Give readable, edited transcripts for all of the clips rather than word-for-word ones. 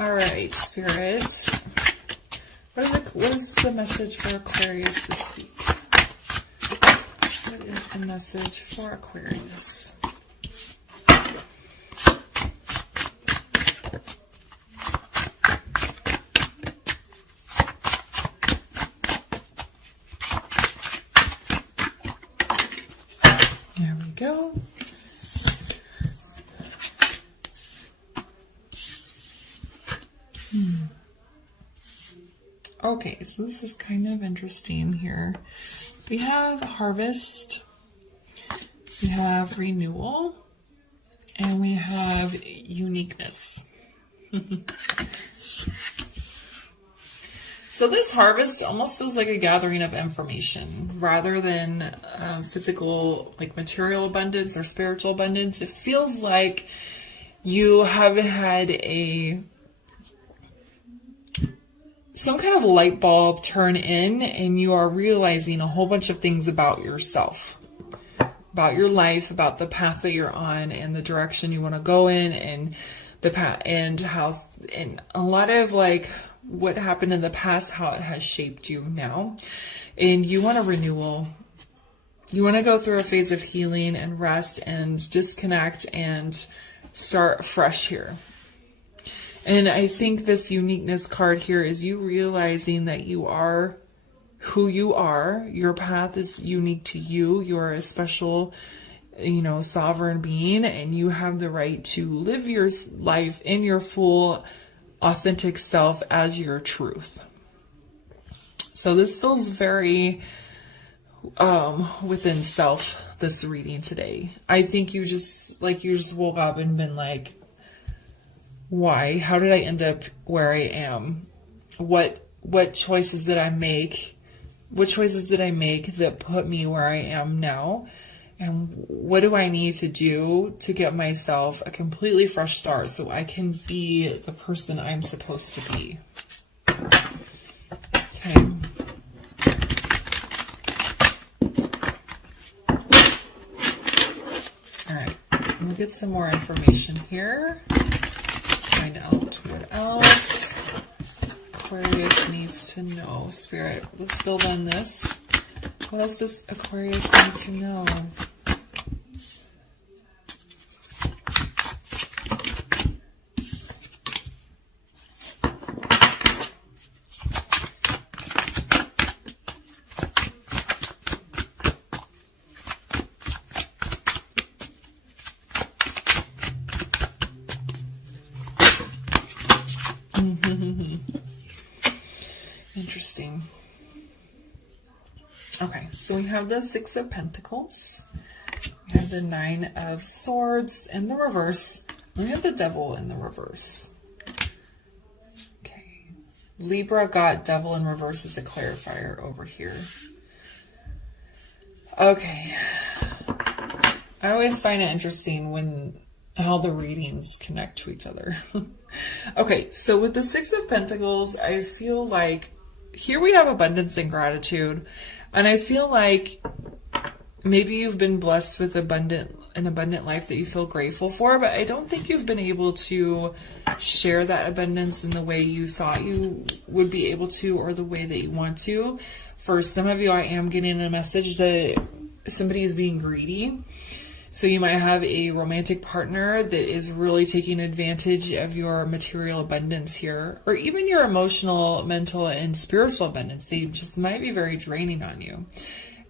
All right, Spirit. What is the message for Aquarius this week? What is the message for Aquarius? There we go. Okay, so this is kind of interesting here. We have harvest, we have renewal, and we have uniqueness. So this harvest almost feels like a gathering of information rather than physical, like material abundance or spiritual abundance. It feels like you have had some kind of light bulb turn in, and you are realizing a whole bunch of things about yourself, about your life, about the path that you're on and the direction you want to go in, and the path and how, and a lot of like what happened in the past, how it has shaped you now. And you want a renewal. You want to go through a phase of healing and rest and disconnect and start fresh here. And I think this uniqueness card here is you realizing that you are who you are. Your path is unique to you. You're a special, sovereign being, and you have the right to live your life in your full, authentic self as your truth. So this feels very within self, this reading today. I think you just woke up and been like, why? How did I end up where I am? What choices did I make? What choices did I make that put me where I am now? And what do I need to do to get myself a completely fresh start so I can be the person I'm supposed to be? Okay. All right. We'll get some more information here. Find out what else Aquarius needs to know. Spirit, let's build on this. What else does Aquarius need to know? Interesting. Okay, so we have the Six of Pentacles. We have the Nine of Swords in the reverse. We have the Devil in the reverse. Okay. Libra got Devil in reverse as a clarifier over here. Okay. I always find it interesting how the readings connect to each other. Okay, so with the Six of Pentacles, I feel like here we have abundance and gratitude. And I feel like maybe you've been blessed with an abundant life that you feel grateful for, but I don't think you've been able to share that abundance in the way you thought you would be able to, or the way that you want to. For some of you, I am getting a message that somebody is being greedy. So you might have a romantic partner that is really taking advantage of your material abundance here, or even your emotional, mental, and spiritual abundance. They just might be very draining on you.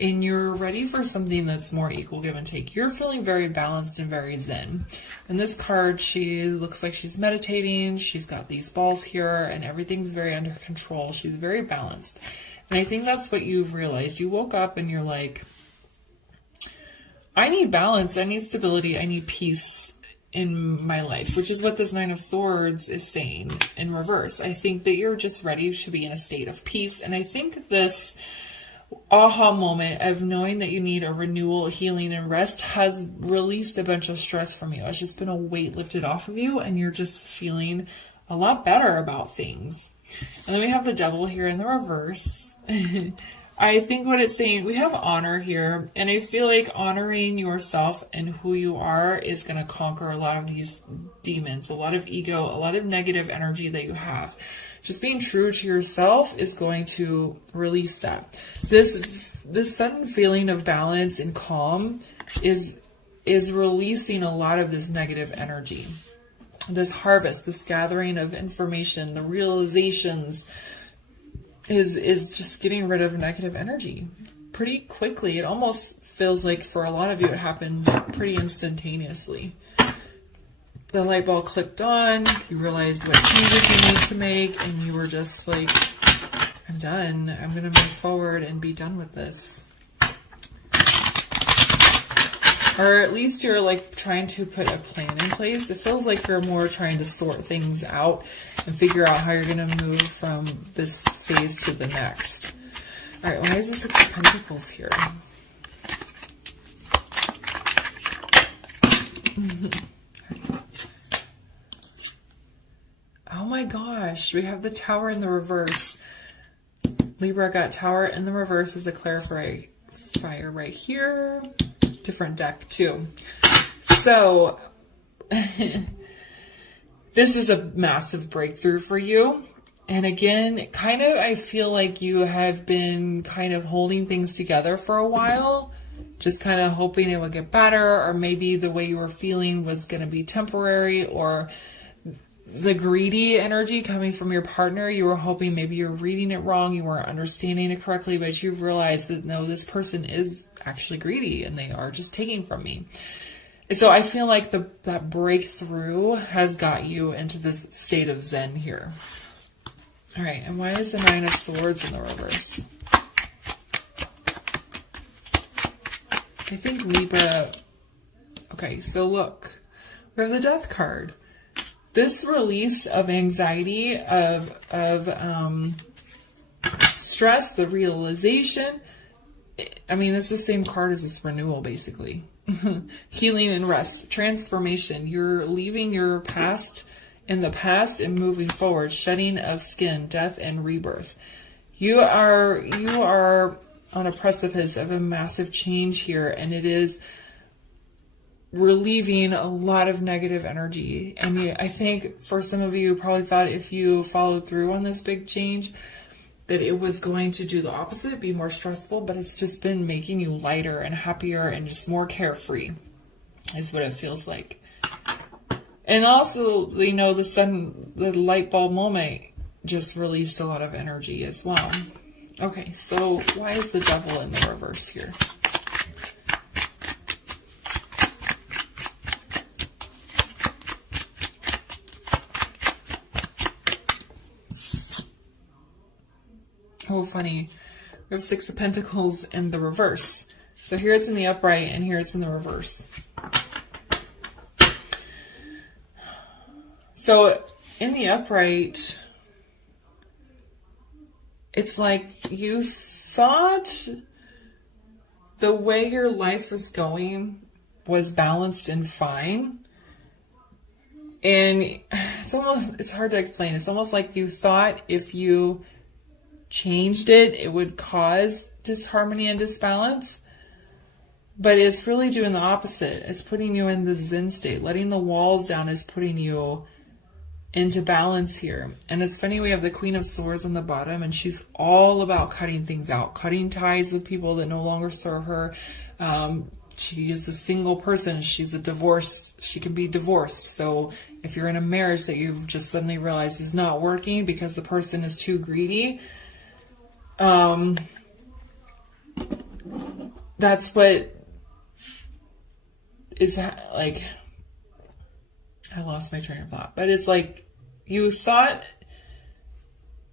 And you're ready for something that's more equal give and take. You're feeling very balanced and very zen. And this card, she looks like she's meditating. She's got these balls here and everything's very under control. She's very balanced. And I think that's what you've realized. You woke up and you're like, I need balance, I need stability, I need peace in my life, which is what this Nine of Swords is saying in reverse. I think that you're just ready to be in a state of peace. And I think this aha moment of knowing that you need a renewal, healing, and rest has released a bunch of stress from you. It's just been a weight lifted off of you, and you're just feeling a lot better about things. And then we have the Devil here in the reverse. I think what it's saying, we have honor here, and I feel like honoring yourself and who you are is going to conquer a lot of these demons, a lot of ego, a lot of negative energy that you have. Just being true to yourself is going to release that. This sudden feeling of balance and calm is releasing a lot of this negative energy. This harvest, this gathering of information, the realizations is just getting rid of negative energy pretty quickly. It almost feels like for a lot of you it happened pretty instantaneously. The light bulb clicked on, you realized what changes you need to make, and you were just like, I'm done. I'm going to move forward and be done with this. Or at least you're like trying to put a plan in place. It feels like you're more trying to sort things out and figure out how you're going to move from this phase to the next. All right, why is the Six of Pentacles here? Oh my gosh, we have the Tower in the reverse. Libra got Tower in the reverse as a clarifier right here. Different deck too. So this is a massive breakthrough for you. And again, kind of, I feel like you have been kind of holding things together for a while, just kind of hoping it would get better, or maybe the way you were feeling was going to be temporary, or the greedy energy coming from your partner, you were hoping maybe you're reading it wrong, you weren't understanding it correctly, but you've realized that no, this person is actually greedy and they are just taking from me. So I feel like that breakthrough has got you into this state of Zen here. All right, and why is the Nine of Swords in the reverse? I think Libra... Okay, so look, we have the Death card. This release of anxiety, of stress, the realization, I mean, it's the same card as this renewal, basically. Healing and rest, transformation. You're leaving your past in the past and moving forward, shedding of skin, death and rebirth. You are on a precipice of a massive change here, and it is relieving a lot of negative energy. And I think for some of you probably thought if you followed through on this big change that it was going to do the opposite, be more stressful, but it's just been making you lighter and happier and just more carefree is what it feels like. And also, you know, the light bulb moment just released a lot of energy as well. Okay, so why is the Devil in the reverse here? Oh, funny. We have Six of Pentacles in the reverse. So here it's in the upright and here it's in the reverse. So in the upright, it's like you thought the way your life was going was balanced and fine. And it's hard to explain. It's almost like you thought if you changed it, it would cause disharmony and disbalance. But it's really doing the opposite. It's putting you in the Zen state. Letting the walls down is putting you into balance here. And it's funny, we have the Queen of Swords on the bottom, and she's all about cutting things out, cutting ties with people that no longer serve her. She is a single person. She can be divorced. So if you're in a marriage that you've just suddenly realized is not working because the person is too greedy, that's what is like, I lost my train of thought, but it's like you thought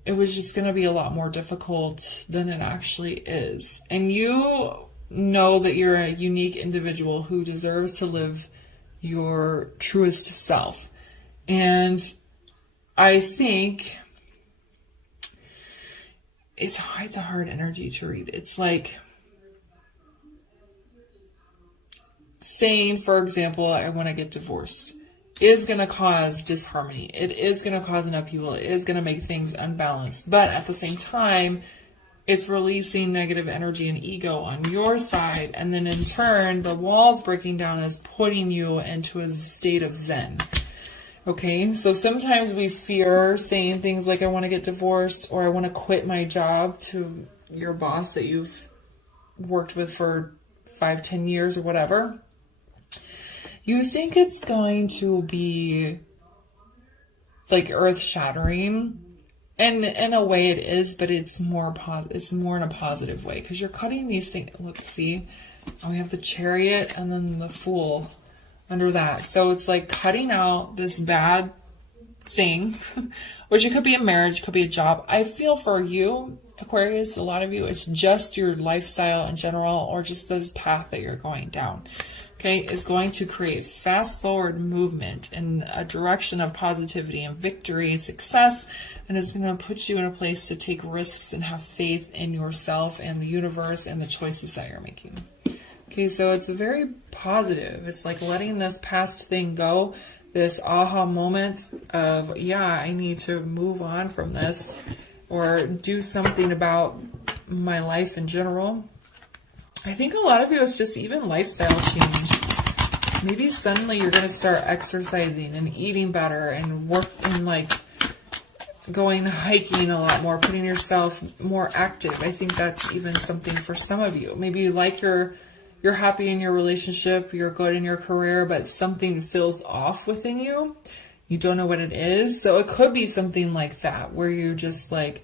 it was just going to be a lot more difficult than it actually is. And you know that you're a unique individual who deserves to live your truest self. And I think it's a hard energy to read. It's like saying, for example, I want to get divorced is going to cause disharmony. It is going to cause an upheaval. It is going to make things unbalanced. But at the same time, it's releasing negative energy and ego on your side. And then in turn, the walls breaking down is putting you into a state of Zen. Okay, so sometimes we fear saying things like, I want to get divorced, or I want to quit my job to your boss that you've worked with for 5-10 years or whatever. You think it's going to be like earth shattering, and in a way it is, but it's more in a positive way, because you're cutting these things. Look, see, we have the Chariot and then the Fool under that. So it's like cutting out this bad thing, which it could be a marriage, could be a job. I feel for you, Aquarius, a lot of you, it's just your lifestyle in general, or just this path that you're going down. Okay, is going to create fast forward movement in a direction of positivity and victory and success, and it's going to put you in a place to take risks and have faith in yourself and the universe and the choices that you're making. Okay, so it's very positive. It's like letting this past thing go, this aha moment of, yeah, I need to move on from this or do something about my life in general. I think a lot of you, it's just even lifestyle change. Maybe suddenly you're going to start exercising and eating better and like going hiking a lot more, putting yourself more active. I think that's even something for some of you. Maybe like you're happy in your relationship, you're good in your career, but something feels off within you. You don't know what it is. So it could be something like that, where you just like,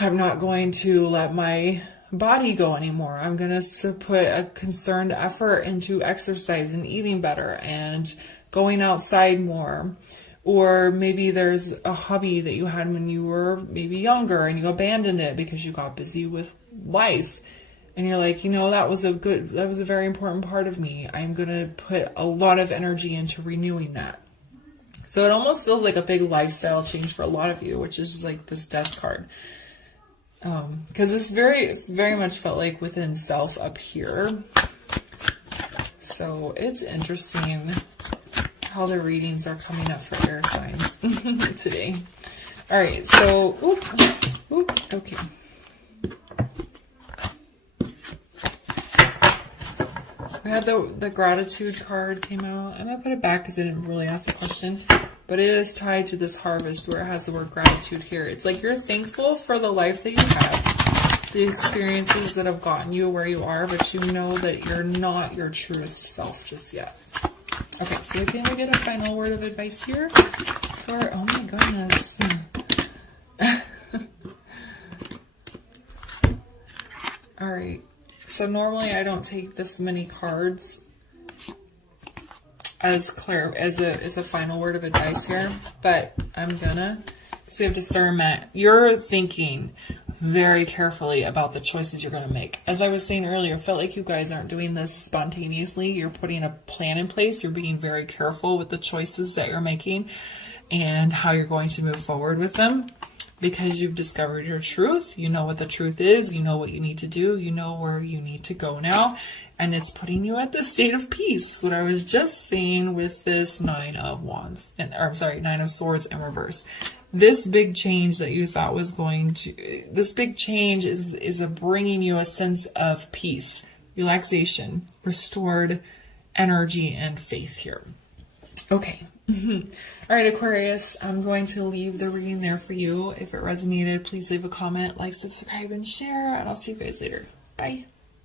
I'm not going to let my body go anymore. I'm going to put a concerned effort into exercise and eating better and going outside more. Or maybe there's a hobby that you had when you were maybe younger and you abandoned it because you got busy with life. And you're like, that was a very important part of me. I'm going to put a lot of energy into renewing that. So it almost feels like a big lifestyle change for a lot of you, which is just like this Death card. Because it's very much felt like within self up here. So it's interesting how the readings are coming up for air signs today. All right, so, okay. We had the gratitude card came out. I'm going to put it back because I didn't really ask the question. But it is tied to this harvest where it has the word gratitude here. It's like you're thankful for the life that you have, the experiences that have gotten you where you are, but you know that you're not your truest self just yet. Okay, so can we get a final word of advice here? Oh my goodness. All right. So normally I don't take this many cards as a final word of advice here, but I'm gonna. So you have discernment. You're thinking very carefully about the choices you're going to make. As I was saying earlier, I felt like you guys aren't doing this spontaneously. You're putting a plan in place. You're being very careful with the choices that you're making and how you're going to move forward with them, because you've discovered your truth. You know what the truth is. You know what you need to do. You know where you need to go now. And it's putting you at the state of peace. What I was just saying with this Nine of Swords in reverse. This big change that you thought was this big change is bringing you a sense of peace, relaxation, restored energy, and faith here. Okay. All right, Aquarius, I'm going to leave the reading there for you. If it resonated, please leave a comment, like, subscribe, and share, and I'll see you guys later. Bye.